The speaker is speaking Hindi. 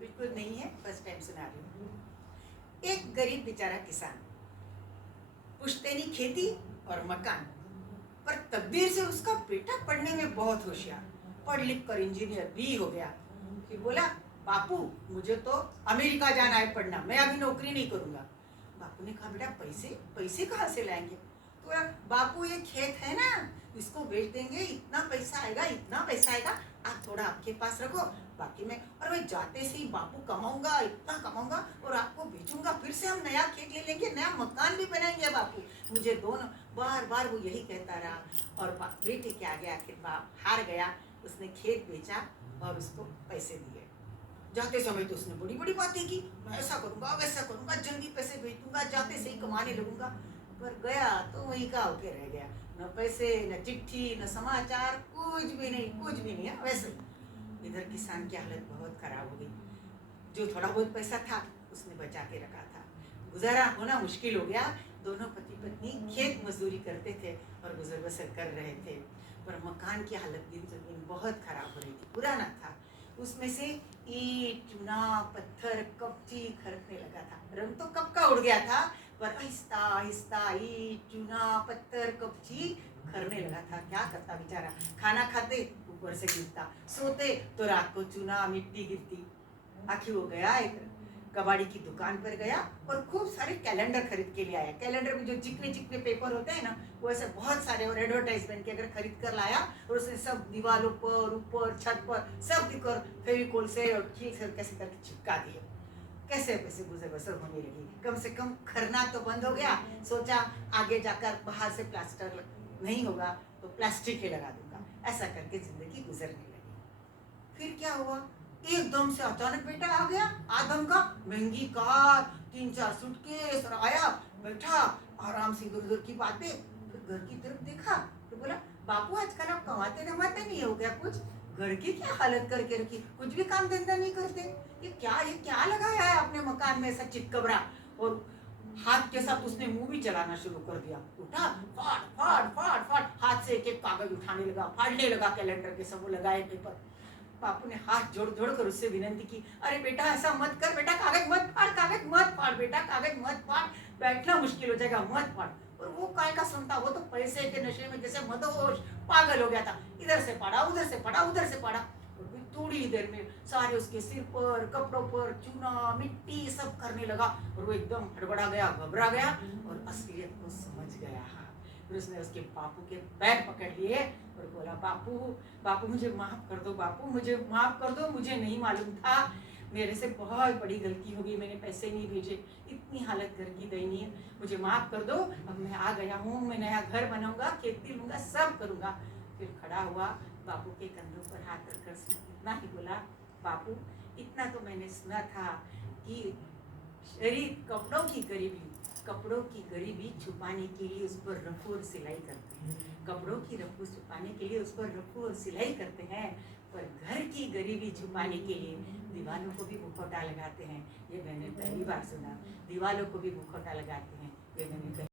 बिल्कुल नहीं है, फर्स्ट टाइम सुना रही हूँ। एक गरीब बेचारा किसान, पुश्तैनी खेती और मकान, पर तकदीर से उसका बेटा पढ़ने में बहुत होशियार, पढ़ लिख कर इंजीनियर भी हो गया। फिर बोला, बापू मुझे तो अमेरिका जाना है पढ़ना, मैं अभी नौकरी नहीं करूंगा। बापू ने कहा, बेटा पैसे पैसे कहाँ से लाएंगे? तो बोला, बापू ये खेत है ना, इसको बेच देंगे, इतना पैसा आएगा, इतना पैसा आएगा, आप थोड़ा आपके पास रखो, बाकी मैं, और मैं जाते से ही बापू कमाऊंगा, इतना कमाऊंगा और आपको बेचूंगा, फिर से हम नया खेत ले लेंगे, नया मकान भी बनाएंगे बापू। मुझे दोनों बार बार वो यही कहता रहा और बेटे के आगे आखिर बाप हार गया। उसने खेत बेचा और उसको पैसे दिए। जाते समय तो उसने बड़ी बड़ी बातें की, मैं ऐसा करूंगा वैसा करूंगा, जल्दी पैसे भेज दूंगा, जाते से ही कमाने लगूंगा। पर गया तो वहीं का होके रह गया, न पैसे न चिट्ठी न समाचार, कुछ भी नहीं, कुछ भी नहीं है वैसे ही। इधर किसान की हालत बहुत खराब हो गई। जो थोड़ा बहुत पैसा था उसने बचा के रखा था, गुजारा होना मुश्किल हो गया। दोनों पति पत्नी खेत मजदूरी करते थे और गुजर बसर कर रहे थे। पर मकान की हालत दिन से दिन बहुत खराब हो रही थी, पुराना था। उसमें से ईंट चूना पत्थर कपची खरकने लगा था। रंग तो कब का उड़ गया था, पर आहिस्ता आहिस्ता ईंट चूना पत्थर कपची खरने लगा था। क्या करता बेचारा, खाना खाते ऊपर से गिरता, सोते तो रात को चूना मिट्टी गिरती। आखिर वो गया एक कबाड़ी की दुकान पर गया और खूब सारे कैलेंडर खरीद के ले आया। कैलेंडर में जो चिकने चिकने पेपर होते हैं ना, वो ऐसे बहुत सारे, और एडवर्टाइजमेंट के अगर खरीद कर लाया और उसे सब दीवारों पर ऊपर छत पर सब दिकर फेविकोल से और ठीक से कैसे करके चिपका दिए। कैसे पैसे गुजर बसर होने लगी, कम से कम खरना तो बंद हो गया। सोचा आगे जाकर बाहर से प्लास्टर नहीं होगा तो प्लास्टिक ही लगा दूंगा, ऐसा करके जिंदगी गुजरने लगी। फिर क्या हुआ, एकदम से अचानक बेटा आ गया, आदम का महंगी कार, 3-4 सूटकेस, और आया बैठा आराम से इधर उधर की बातें। फिर घर की तरफ देखा तो बोला, बापू आजकल आप कमाते धमाते नहीं हो क्या? कुछ घर की क्या हालत करके रखी, कुछ भी काम धंधा नहीं करते। ये क्या लगाया है आपने मकान में ऐसा चितकबरा? और हाथ के साथ उसने मुंह भी चलाना शुरू कर दिया। उठा, फाड़ फाड़ फाड़ फाड़, हाथ से एक एक कागज उठाने लगा, फाड़ने लगा कैलेंडर के सब लगाए पेपर। बापू ने हाथ जोड़ जोड़ कर उससे विनती की, अरे बेटा ऐसा मत कर बेटा, कागज मत फाड़, कागज मत फाड़ बेटा, कागज मत फाड़, बैठना मुश्किल हो जाएगा, मत फाड़। और वो काय का सुनता, वो तो पैसे के नशे में जैसे मदहोश पागल हो गया था। इधर से पड़ा उधर से पड़ा उधर से पड़ा, और फिर थोड़ी देर में सारे उसके सिर पर कपड़ों पर चूना मिट्टी सब करने लगा। और वो एकदम हड़बड़ा गया, घबरा गया और असलियत को समझ गया। फिर उसने उसके बापू के पैर पकड़ लिए और बोला, बापू बापू मुझे माफ कर दो, बापू मुझे माफ कर दो, मुझे नहीं मालूम था, मेरे से बहुत बड़ी गलती होगी, मैंने पैसे नहीं भेजे, इतनी हालत घर की दयनीय, मुझे माफ कर दो, अब मैं आ गया हूँ, मैं नया घर बनाऊंगा, खेती लूंगा, सब करूंगा। फिर खड़ा हुआ, बापू के कंधों पर हाथ रखकर उसने इतना ही बोला, बापू इतना तो मैंने सुना था कि शरीर कपड़ों की गरीबी छुपाने के लिए उस पर रफू और सिलाई करते हैं, कपड़ों की रफू छुपाने के लिए उस पर रफू और सिलाई करते हैं, पर घर की गरीबी छुपाने के लिए दीवालों को भी मुखौटा लगाते हैं। ये मैंने पहली बार सुना, दीवालों को भी मुखौटा लगाते हैं, ये मैंने